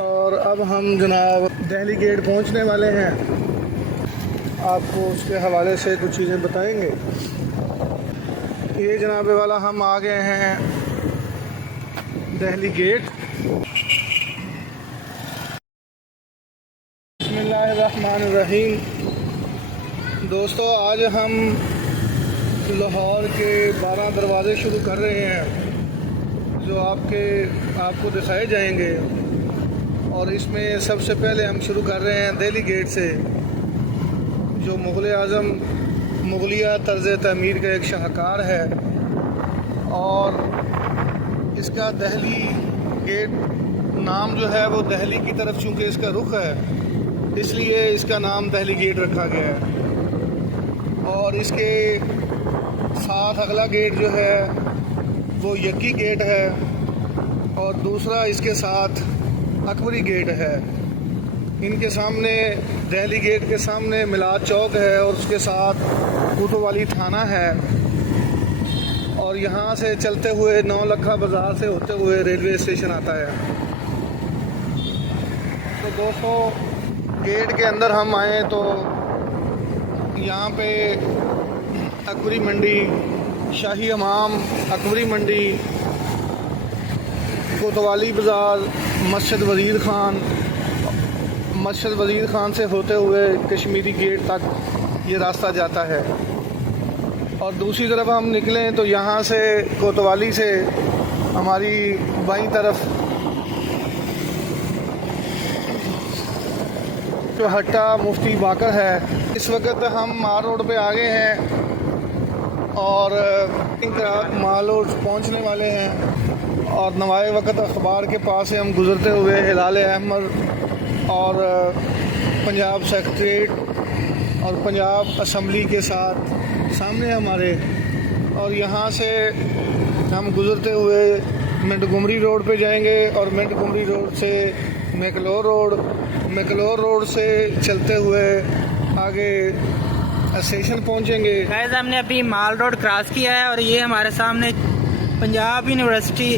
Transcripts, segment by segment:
और अब हम जनाब दिल्ली गेट पहुंचने वाले हैं। आपको उसके हवाले से कुछ चीज़ें बताएंगे। ये जनाब वाला हम आ गए हैं दिल्ली गेट। बिस्मिल्लाहिर्रहमानिर्रहीम। दोस्तों, आज हम लाहौर के 12 दरवाज़े शुरू कर रहे हैं जो आपको दिखाए जाएंगे। और इसमें सबसे पहले हम शुरू कर रहे हैं दिल्ली गेट से, जो मुग़ल आज़म मुग़लिया तर्ज़ तमीर का एक शाहकार है। और इसका दिल्ली गेट नाम जो है वो दिल्ली की तरफ, चूँकि इसका रुख है इसलिए इसका नाम दिल्ली गेट रखा गया है। और इसके साथ अगला गेट जो है वो यक्की गेट है और दूसरा इसके साथ अकबरी गेट है। इनके सामने दिल्ली गेट के सामने मिलाद चौक है और उसके साथ कोतवाली थाना है। और यहाँ से चलते हुए नौलखा बाज़ार से होते हुए रेलवे स्टेशन आता है। तो दोस्तों, गेट के अंदर हम आए तो यहाँ पे अकबरी मंडी, शाही हमाम, अकबरी मंडी, कोतवाली बाज़ार, मस्जिद वज़ीर ख़ान से होते हुए कश्मीरी गेट तक ये रास्ता जाता है। और दूसरी तरफ हम निकलें तो यहाँ से कोतवाली से हमारी बाईं तरफ जो हट्टा मुफ्ती बाकर है। इस वक्त हम माल रोड पे आ गए हैं और माल रोड पहुँचने वाले हैं। और नवाए वक्त अखबार के पास से हम गुज़रते हुए हिलाल अहमद और पंजाब सेक्रेटरीट और पंजाब असम्बली के साथ सामने हमारे, और यहाँ से हम गुज़रते हुए मिंटगुमरी रोड पे जाएंगे और मिंटगुमरी रोड से मैकलोर रोड से चलते हुए आगे स्टेशन पहुँचेंगे। गाइस, हमने अभी माल रोड क्रॉस किया है और ये हमारे सामने Punjab university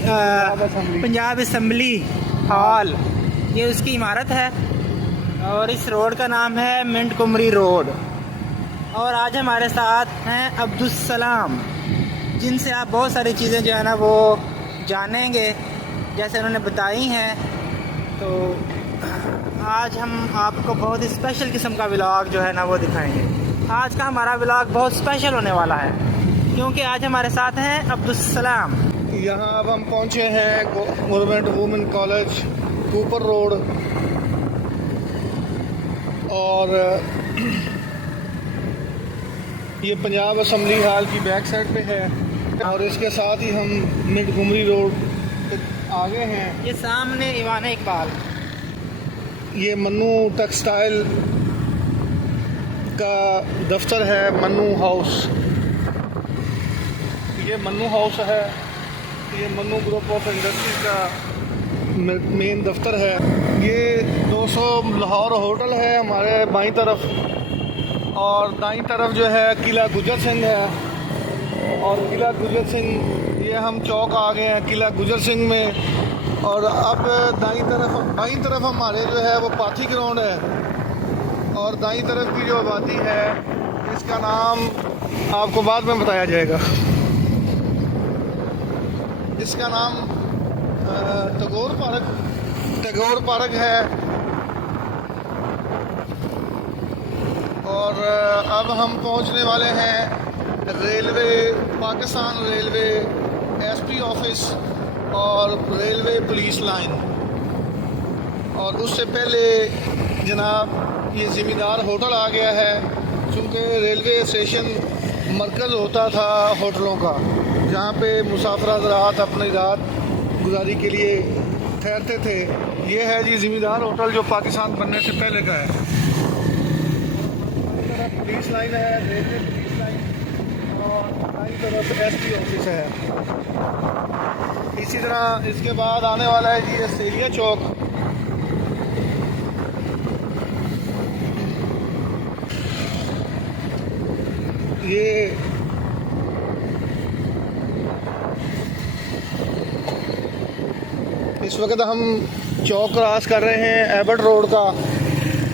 Punjab assembly hall, ये उसकी इमारत है। और इस रोड का नाम है मिंटगुमरी रोड। और आज हमारे साथ हैं अब्दुल सलाम, जिनसे आप बहुत सारी चीज़ें जो है ना वो जानेंगे जैसे उन्होंने बताई हैं। तो आज हम आपको बहुत ही स्पेशल किस्म का व्लॉग जो है ना वो दिखाएंगे। आज का हमारा व्लॉग बहुत स्पेशल होने वाला है क्योंकि आज हमारे साथ हैं अब्दुल सलाम। यहाँ अब हम पहुँचे हैं government women college Cooper road. और ये पंजाब असम्बली हॉल की बैक साइड पे है। और इसके साथ ही हम मिंटगुमरी रोड पे आगे हैं। ये सामने ईवान इकबाल, ये मन्नू टेक्सटाइल का दफ्तर है, मन्नू हाउस। ये मन्नू हाउस है, ये मन्नू ग्रुप ऑफ इंडस्ट्रीज का मेन दफ्तर है। ये 200 लाहौर होटल है हमारे बाईं तरफ, और दाईं तरफ जो है किला गुजर सिंह है। और किला गुजर सिंह, ये हम चौक आ गए हैं किला गुजर सिंह में। और अब बाईं तरफ हमारे जो है वो पाथी ग्राउंड है। और दाईं तरफ की जो आबादी है इसका नाम आपको बाद में बताया जाएगा। इसका नाम टैगोर पार्क है। और अब हम पहुंचने वाले हैं पाकिस्तान रेलवे एसपी ऑफिस और रेलवे पुलिस लाइन। और उससे पहले जनाब ये ज़मींदार होटल आ गया है, चूँकि रेलवे स्टेशन मरकज़ होता था होटलों का, जहाँ पे मुसाफिर हज़रात अपनी रात गुजारी के लिए ठहरते थे। ये है जी ज़मींदार होटल जो पाकिस्तान बनने से पहले का है। पुलिस लाइन है, रेलवे पुलिस लाइन, और दाईं तरफ एसपी ऑफिस है। इसी तरह इसके बाद आने वाला है जी अस्ट्रेलिया चौक। ये इस वक्त हम चौक क्रॉस कर रहे हैं एबट रोड का,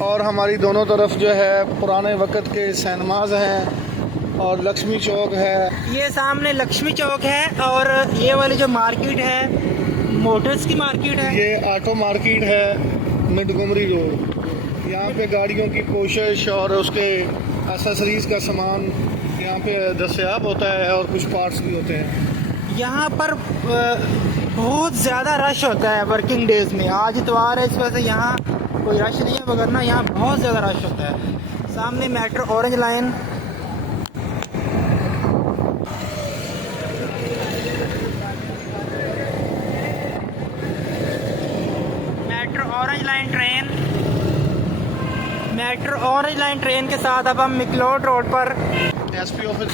और हमारी दोनों तरफ जो है पुराने वक़्त के सिनेमाज हैं और लक्ष्मी चौक है। ये सामने लक्ष्मी चौक है और ये वाली जो मार्केट है मोटर्स की मार्केट है। ये ऑटो मार्केट है मिडगुमरी रोड। यहाँ पे गाड़ियों की पोशिश और उसके एसेसरीज़ का सामान यहाँ पे दस्तयाब होता है और कुछ पार्ट्स भी होते हैं। यहाँ पर बहुत ज़्यादा रश होता है वर्किंग डेज में। आज इतवार है, इस वजह से यहाँ कोई रश नहीं है, वगरना यहाँ बहुत ज़्यादा रश होता है। सामने metro orange line, metro orange line train के साथ अब हम मिकलोड रोड पर एसपी ऑफिस।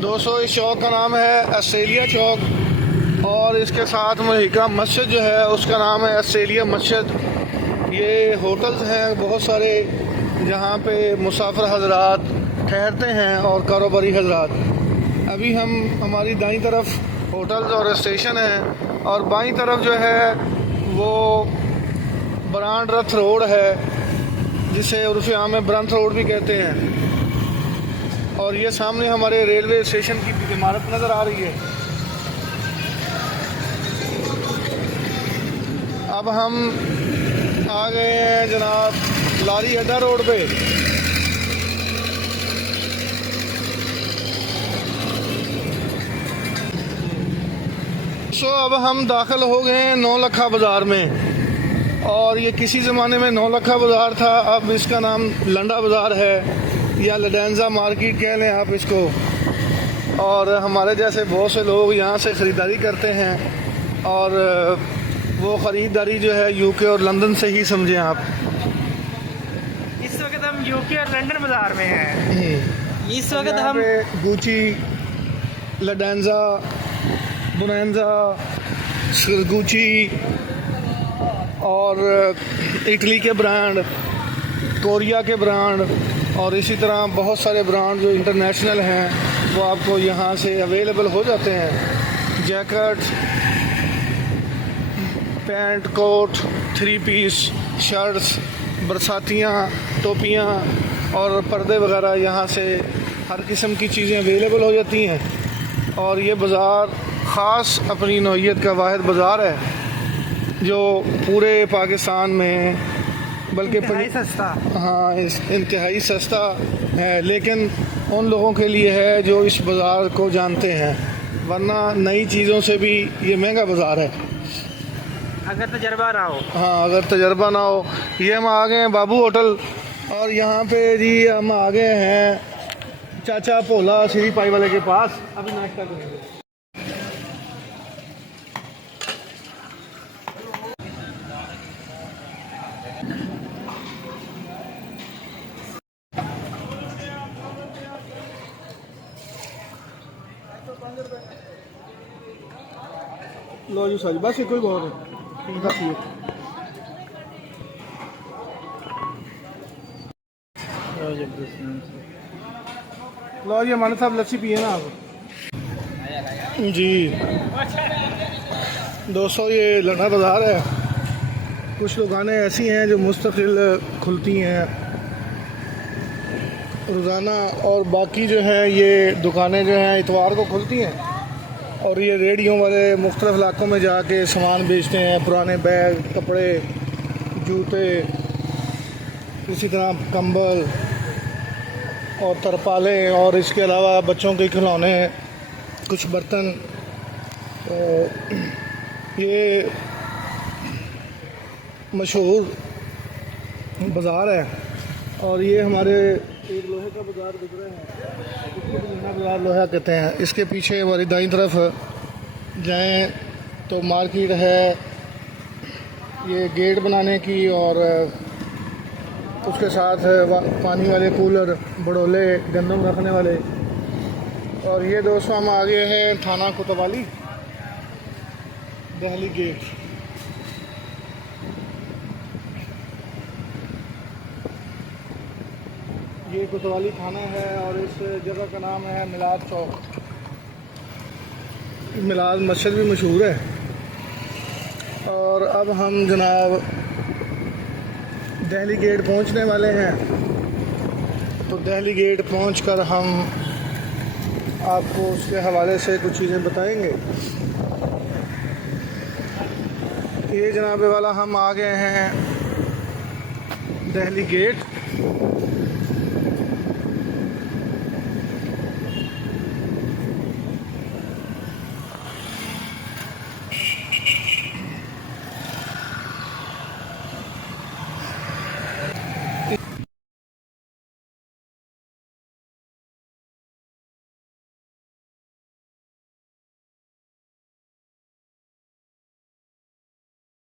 दोस्तों इस चौक का नाम है ऑस्ट्रेलिया चौक और इसके साथ मलिका मस्जिद जो है उसका नाम है ऑस्ट्रेलिया मस्जिद। ये होटल्स हैं बहुत सारे जहाँ पे मुसाफिर हजरात ठहरते हैं और कारोबारी हजरात। अभी हम हमारी दाईं तरफ होटल्स और स्टेशन है और बाईं तरफ जो है वो ब्रांड रथ रोड है जिसे उर्फ़ आम में ब्रंथ रोड भी कहते हैं। और ये सामने हमारे रेलवे स्टेशन की इमारत नज़र आ रही है। अब हम आ गए हैं जनाब लारी अड्डा रोड पे। अब हम दाखिल हो गए हैं नौलखा बाज़ार में और ये किसी ज़माने में नौलखा बाज़ार था, अब इसका नाम लंडा बाज़ार है या लडेंजा मार्केट कह लें आप इसको। और हमारे जैसे बहुत से लोग यहाँ से ख़रीदारी करते हैं और वो ख़रीदारी जो है यूके और लंदन से ही समझें आप। इस वक्त हम यूके और लंदन बाज़ार में हैं। इस वक्त हम गुची, लडेंजा, बोनेंजा, गुची और इटली के ब्रांड, कोरिया के ब्रांड और इसी तरह बहुत सारे ब्रांड जो इंटरनेशनल हैं वो आपको यहाँ से अवेलेबल हो जाते हैं। Jacket, pant, coat, 3 piece, shirts, बरसातियाँ, टोपियाँ और पर्दे वगैरह यहाँ से हर किस्म की चीज़ें अवेलेबल हो जाती हैं। और ये बाज़ार ख़ास अपनी नौइयत का वाहिद बाज़ार है जो पूरे पाकिस्तान में बल्कि सस्ता, हाँ इंतहाई सस्ता है, लेकिन उन लोगों के लिए है जो इस बाज़ार को जानते हैं, वरना नई चीज़ों से भी ये महंगा बाज़ार है अगर तजर्बा ना हो। हाँ अगर तजर्बा ना हो। ये हम आ गए हैं बाबू होटल और यहाँ पे जी हम आ गए हैं चाचा भोला श्री पाई वाले के पास। अभी नाश्ता करेंगे। लो जी सर बस एक ही बहुत है। लो जी हमारे साहब लस्सी पिए ना आप जी। दोस्तों ये लंडा बाज़ार है। कुछ दुकानें ऐसी हैं जो मुस्तकिल खुलती हैं रोज़ाना और बाकी जो हैं ये दुकानें जो हैं इतवार को खुलती हैं। और ये रेडियों वाले मुख्तलिफ़ इलाक़ों में जाके सामान बेचते हैं, पुराने बैग, कपड़े, जूते, इसी तरह कंबल और तरपाले और इसके अलावा बच्चों के खिलौने, कुछ बर्तन। तो ये मशहूर बाज़ार है और ये हमारे एक लोहे का बाज़ार गुजरे हैं, इसको लोहा बाज़ार लोहा कहते हैं। इसके पीछे हमारी दाईं तरफ जाएं तो मार्केट है ये गेट बनाने की और उसके साथ पानी वाले कूलर, बड़ोले, गंदम रखने वाले। और ये दोस्तों हम आगे हैं थाना कोतवाली, दिल्ली गेट। ये कोतवाली थाना है और इस जगह का नाम है मिलाद चौक। मिलाद मस्जिद भी मशहूर है। और अब हम जनाब दिल्ली गेट पहुंचने वाले हैं। तो दिल्ली गेट पहुंचकर हम आपको उसके हवाले से कुछ चीज़ें बताएंगे। ये जनाब वाला हम आ गए हैं दिल्ली गेट।